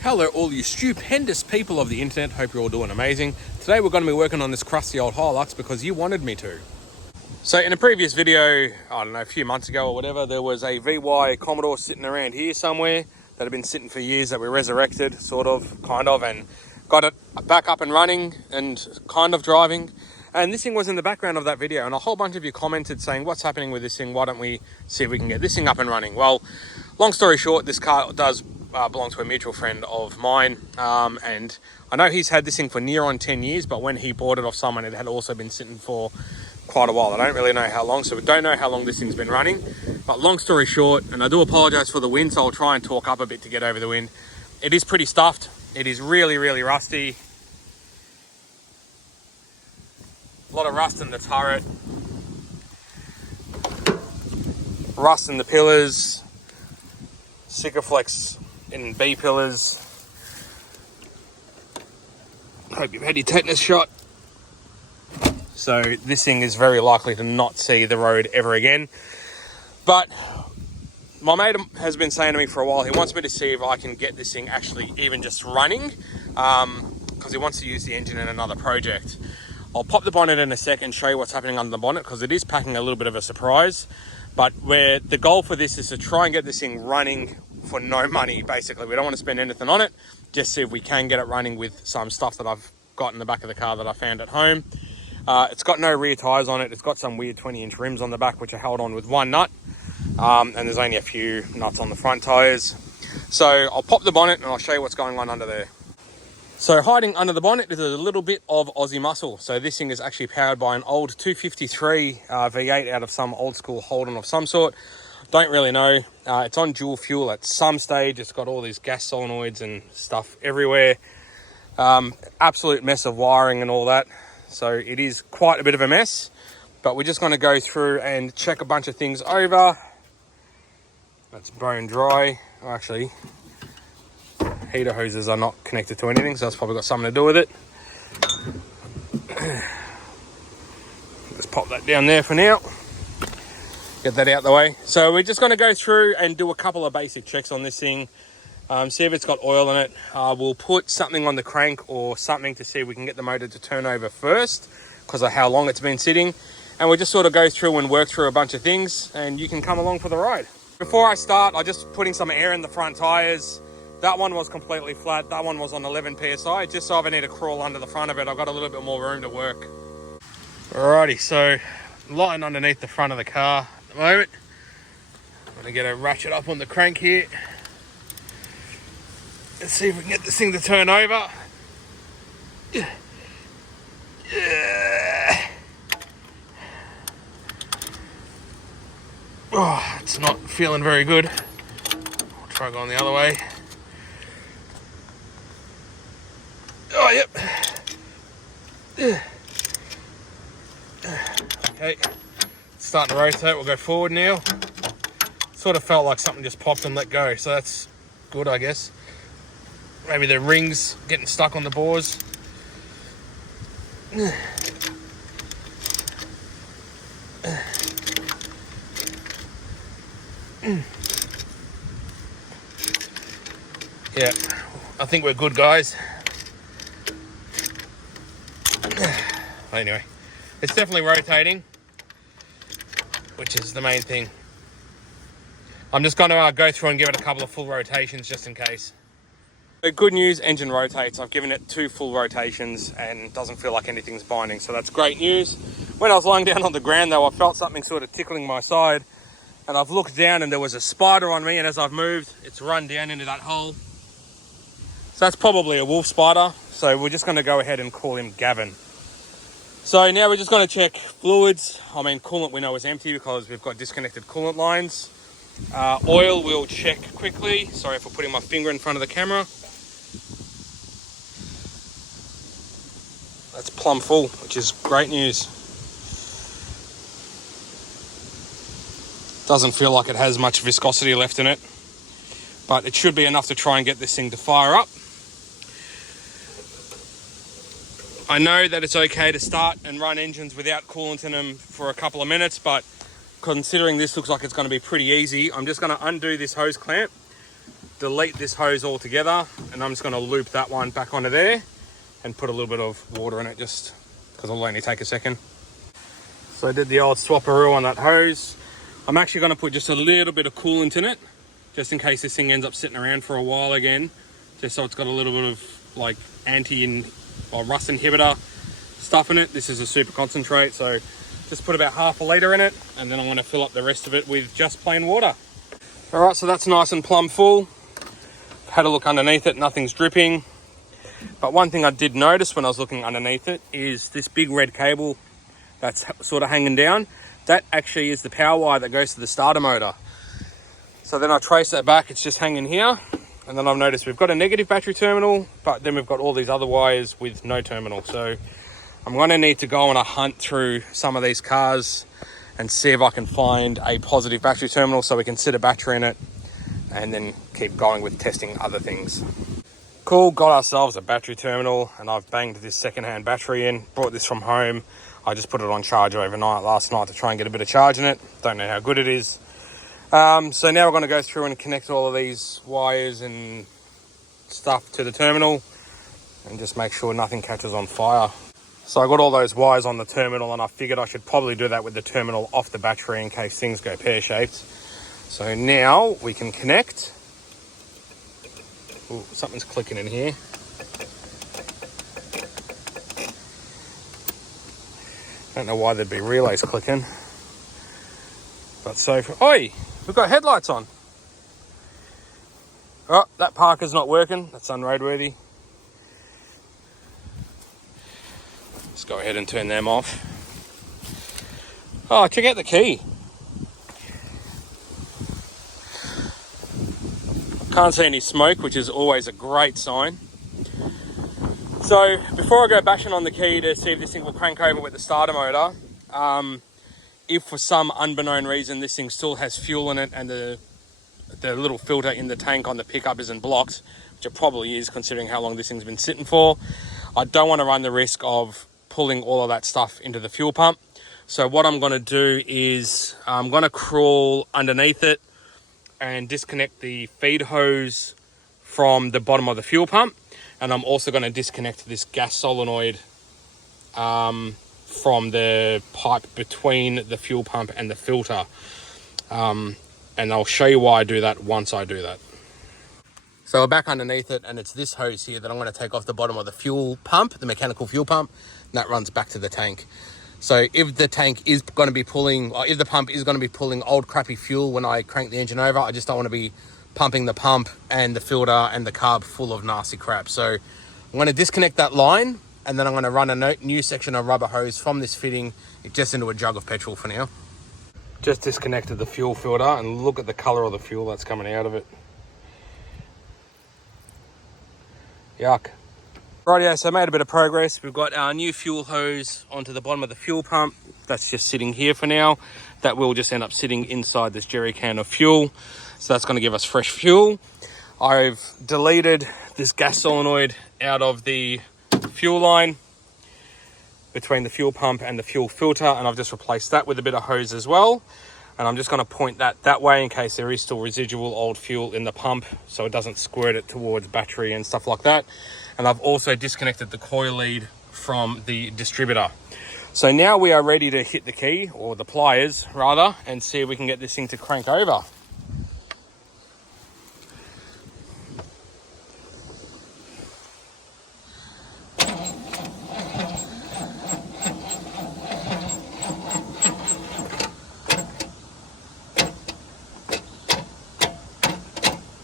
Hello all you stupendous people of the internet, hope you're all doing amazing. Today we're going to be working on this crusty old Hilux because you wanted me to. So in a previous video, I don't know, a few months ago or whatever, there was a VY Commodore sitting around here somewhere that had been sitting for years that we resurrected, sort of, kind of, and got it back up and running and kind of driving. And this thing was in the background of that video, and a whole bunch of you commented saying, what's happening with this thing? Why don't we see if we can get this thing up and running? Well, long story short, this car does belong to a mutual friend of mine, and I know he's had this thing for near on 10 years, but when he bought it off someone, it had also been sitting for quite a while. I don't really know how long, so we don't know how long this thing's been running. But long story short, and I do apologize for the wind, so I'll try and talk up a bit to get over the wind. It is pretty stuffed. It is really, really rusty. A lot of rust in the turret, rust in the pillars, Sikaflex in B pillars. Hope you've had your tetanus shot. So this thing is very likely to not see the road ever again. But my mate has been saying to me for a while, he wants me to see if I can get this thing actually even just running, because he wants to use the engine in another project. I'll pop the bonnet in a sec and show you what's happening under the bonnet, because it is packing a little bit of a surprise. But where the goal for this is to try and get this thing running for no money, basically. We don't want to spend anything on it, just see if we can get it running with some stuff that I've got in the back of the car that I found at home. It's got no rear tyres on it. It's got some weird 20-inch rims on the back, which are held on with one nut. And there's only a few nuts on the front tyres. So I'll pop the bonnet and I'll show you what's going on under there. So hiding under the bonnet is a little bit of Aussie muscle. So this thing is actually powered by an old 253 V8 out of some old school Holden of some sort. Don't really know. It's on dual fuel at some stage. It's got all these gas solenoids and stuff everywhere. Absolute mess of wiring and all that. So it is quite a bit of a mess, but we're just going to go through and check a bunch of things over. That's bone dry. Actually, heater hoses are not connected to anything, so that's probably got something to do with it. Let's pop that down there for now. Get that out the way. So we're just going to go through and do a couple of basic checks on this thing. See if it's got oil in it. We'll put something on the crank or something to see if we can get the motor to turn over first, because of how long it's been sitting. And we'll just sort of go through and work through a bunch of things, and you can come along for the ride. Before I start, I'm just putting some air in the front tyres. That one was completely flat. That one was on 11 PSI. Just so if I need to crawl under the front of it, I've got a little bit more room to work. Alrighty, so lighting underneath the front of the car at the moment. I'm going to get a ratchet up on the crank here. Let's see if we can get this thing to turn over. Yeah. Oh, it's not feeling very good. I'll try going the other way. Oh, yep. Okay, it's starting to rotate. We'll go forward now. Sort of felt like something just popped and let go, so that's good, I guess. Maybe the rings getting stuck on the bores. Yeah, I think we're good, guys. Anyway, it's definitely rotating, which is the main thing. I'm just going to go through and give it a couple of full rotations just in case. The good news, engine rotates. I've given it 2 full rotations and doesn't feel like anything's binding, so that's great news. When I was lying down on the ground though, I felt something sort of tickling my side, and I've looked down and there was a spider on me, and as I've moved, it's run down into that hole. So that's probably a wolf spider, so we're just going to go ahead and call him Gavin. So now we're just going to check fluids. I mean, coolant we know is empty because we've got disconnected coolant lines. Oil we'll check quickly. Sorry for putting my finger in front of the camera. that's plumb full, which is great news. Doesn't feel like it has much viscosity left in it, but it should be enough to try and get this thing to fire up. I know that it's okay to start and run engines without coolant in them for a couple of minutes, but considering this looks like it's going to be pretty easy, I'm just going to undo this hose clamp, delete this hose altogether, and I'm just going to loop that one back onto there and put a little bit of water in it, just because it'll only take a second. So I did the old swapperoo on that hose. I'm actually going to put just a little bit of coolant in it, just in case this thing ends up sitting around for a while again, just so it's got a little bit of like rust inhibitor stuff in it. This is a super concentrate, so just put about half a litre in it, and then I'm going to fill up the rest of it with just plain water. All right, so that's nice and plumb full. Had a look underneath it, nothing's dripping. But one thing I did notice when I was looking underneath it is this big red cable that's sort of hanging down. That actually is the power wire that goes to the starter motor. So then I trace that back, it's just hanging here. And then I've noticed we've got a negative battery terminal, but then we've got all these other wires with no terminal. So I'm going to need to go on a hunt through some of these cars and see if I can find a positive battery terminal so we can sit a battery in it and then keep going with testing other things. Cool, got ourselves a battery terminal, and I've banged this secondhand battery in, brought this from home. I just put it on charge overnight last night to try and get a bit of charge in it. Don't know how good it is. So now we're going to go through and connect all of these wires and stuff to the terminal and just make sure nothing catches on fire. So I got all those wires on the terminal, and I figured I should probably do that with the terminal off the battery in case things go pear-shaped. So now we can connect. Ooh, something's clicking in here. Don't know why there'd be relays clicking. But so, oi, we've got headlights on. Oh, that parker's not working. That's unroadworthy. Let's go ahead and turn them off. Oh, check out the key. Can't see any smoke, which is always a great sign. So before I go bashing on the key to see if this thing will crank over with the starter motor, if for some unbeknown reason this thing still has fuel in it and the little filter in the tank on the pickup isn't blocked, which it probably is considering how long this thing's been sitting for, I don't want to run the risk of pulling all of that stuff into the fuel pump. So what I'm going to do is I'm going to crawl underneath it and disconnect the feed hose from the bottom of the fuel pump, and I'm also going to disconnect this gas solenoid from the pipe between the fuel pump and the filter, and I'll show you why I do that once I do that. So we're back underneath it, and it's this hose here that I'm going to take off the bottom of the fuel pump, the mechanical fuel pump, and that runs back to the tank. So if the tank is going to be pulling, or if the pump is going to be pulling old crappy fuel when I crank the engine over, I just don't want to be pumping the pump and the filter and the carb full of nasty crap. So I'm going to disconnect that line, and then I'm going to run a new section of rubber hose from this fitting just into a jug of petrol for now. Just disconnected the fuel filter, and look at the color of the fuel that's coming out of it. Yuck. Rightio, so I made a bit of progress. We've got our new fuel hose onto the bottom of the fuel pump. That's just sitting here for now. That will just end up sitting inside this jerry can of fuel. So that's going to give us fresh fuel. I've deleted this gas solenoid out of the fuel line between the fuel pump and the fuel filter, and I've just replaced that with a bit of hose as well. And I'm just going to point that way in case there is still residual old fuel in the pump, so it doesn't squirt it towards battery and stuff like that. And I've also disconnected the coil lead from the distributor. So now we are ready to hit the key, or the pliers rather, and see if we can get this thing to crank over.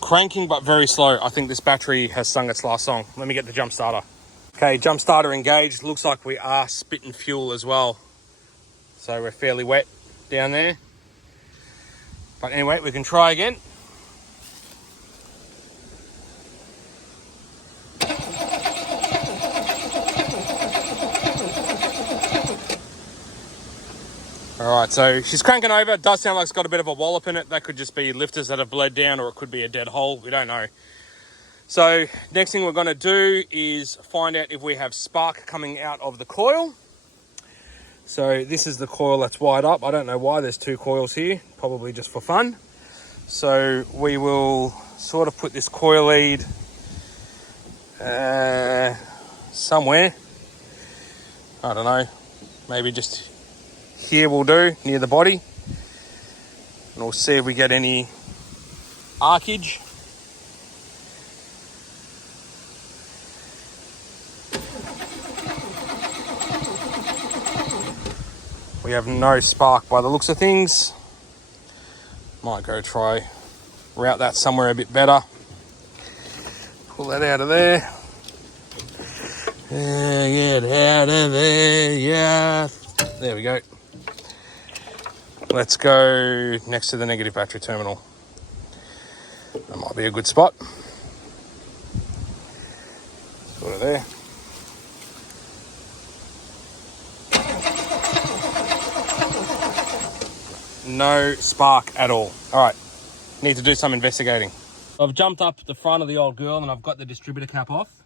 Cranking but very slow. I think this battery has sung its last song. Let me get the jump starter. Okay, jump starter engaged. Looks like we are spitting fuel as well. So we're fairly wet down there. But anyway, we can try again. All right, so she's cranking over. It does sound like it's got a bit of a wallop in it. That could just be lifters that have bled down, or it could be a dead hole. We don't know. So next thing we're going to do is find out if we have spark coming out of the coil. So this is the coil that's wired up. I don't know why there's two coils here, probably just for fun. So we will sort of put this coil lead somewhere. I don't know, maybe just here will do, near the body. And we'll see if we get any arcage. We have no spark by the looks of things. Might go try route that somewhere a bit better. Pull that out of there. Get out of there, yeah. There we go. Let's go next to the negative battery terminal. That might be a good spot. Sort of there. No spark at all. All right, need to do some investigating. I've jumped up the front of the old girl and I've got the distributor cap off.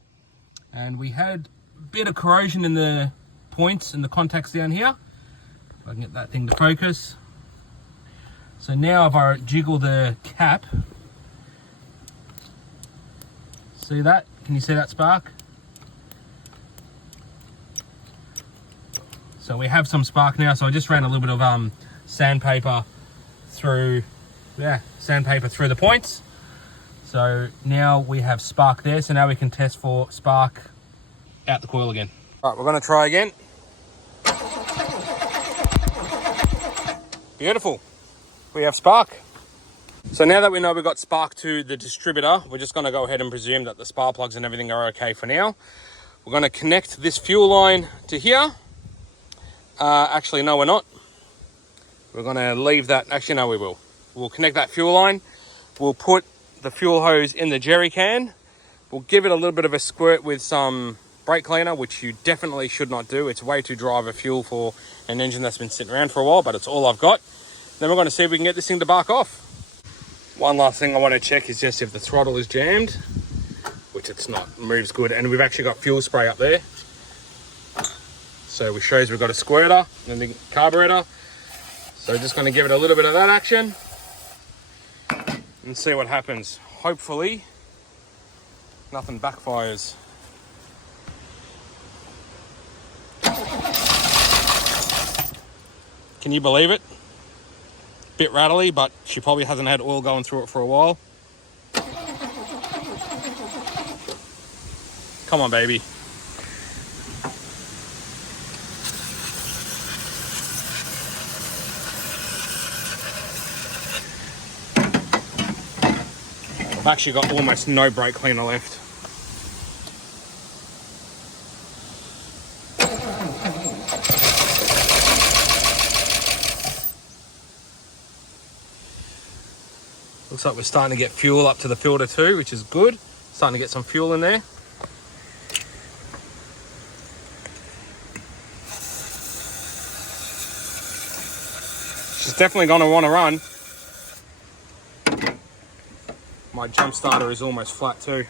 And we had a bit of corrosion in the points and the contacts down here. If I can get that thing to focus. So now if I jiggle the cap, see that? Can you see that spark? So we have some spark now. So I just ran a little bit of sandpaper through the points. So now we have spark there. So now we can test for spark out the coil again. All right, we're going to try again. Beautiful. We have spark. So now that we know we've got spark to the distributor, we're just going to go ahead and presume that the spark plugs and everything are okay for now. We're going to connect this fuel line to here. Actually, no, we're not. We're going to leave that. Actually, no, we will. We'll connect that fuel line. We'll put the fuel hose in the jerry can. We'll give it a little bit of a squirt with some brake cleaner, which you definitely should not do. It's way too dry of a fuel for an engine that's been sitting around for a while, but it's all I've got. Then we're going to see if we can get this thing to bark off. One last thing I want to check is just if the throttle is jammed, which it's not. It moves good, and we've actually got fuel spray up there. So it shows we've got a squirter and the carburetor. So just going to give it a little bit of that action and see what happens. Hopefully nothing backfires. Can you believe it? Bit rattly, but she probably hasn't had oil going through it for a while. Come on, baby. I've actually got almost no brake cleaner left. Looks like we're starting to get fuel up to the filter too, which is good. Starting to get some fuel in there. She's definitely going to want to run. My jump starter is almost flat too.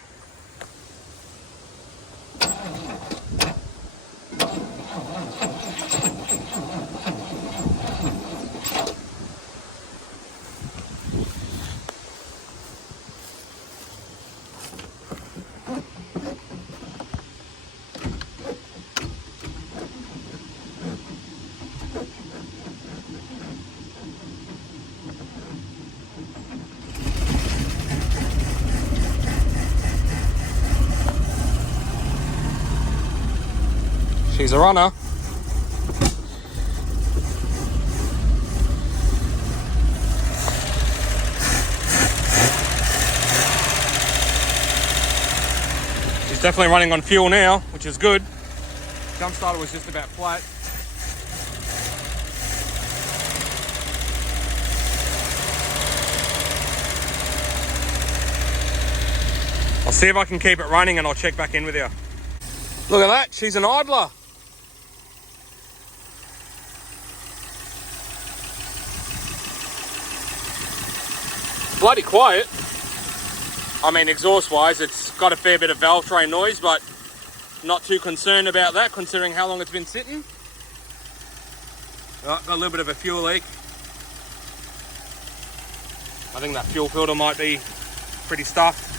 She's a runner. She's definitely running on fuel now, which is good. Jump starter was just about flat. I'll see if I can keep it running and I'll check back in with you. Look at that, she's an idler. bloody quiet. I mean, exhaust-wise, it's got a fair bit of valve train noise, but not too concerned about that, considering how long it's been sitting. Got a little bit of a fuel leak. I think that fuel filter might be pretty stuffed.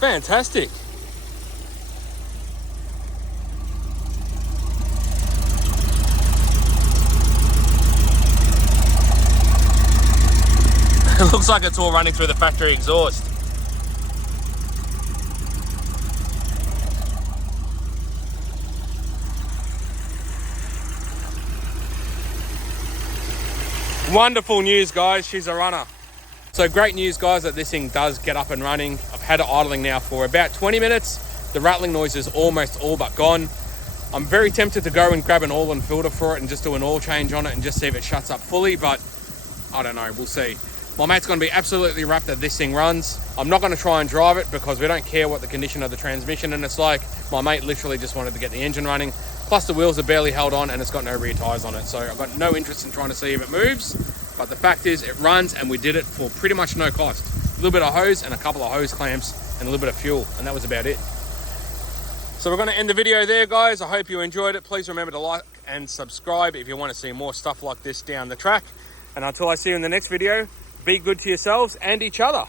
Fantastic. It looks like it's all running through the factory exhaust. Wonderful news, guys. She's a runner. So great news, guys, that this thing does get up and running. I've had it idling now for about 20 minutes. The rattling noise is almost all but gone. I'm very tempted to go and grab an oil and filter for it and just do an oil change on it and just see if it shuts up fully, but I don't know, we'll see. My mate's going to be absolutely wrapped that this thing runs. I'm not going to try and drive it because we don't care what the condition of the transmission and it's like. My mate literally just wanted to get the engine running. Plus the wheels are barely held on and it's got no rear tyres on it. So I've got no interest in trying to see if it moves. But the fact is it runs and we did it for pretty much no cost. A little bit of hose and a couple of hose clamps and a little bit of fuel, and that was about it. So we're going to end the video there, guys. I hope you enjoyed it. Please remember to like and subscribe if you want to see more stuff like this down the track. And until I see you in the next video, be good to yourselves and each other.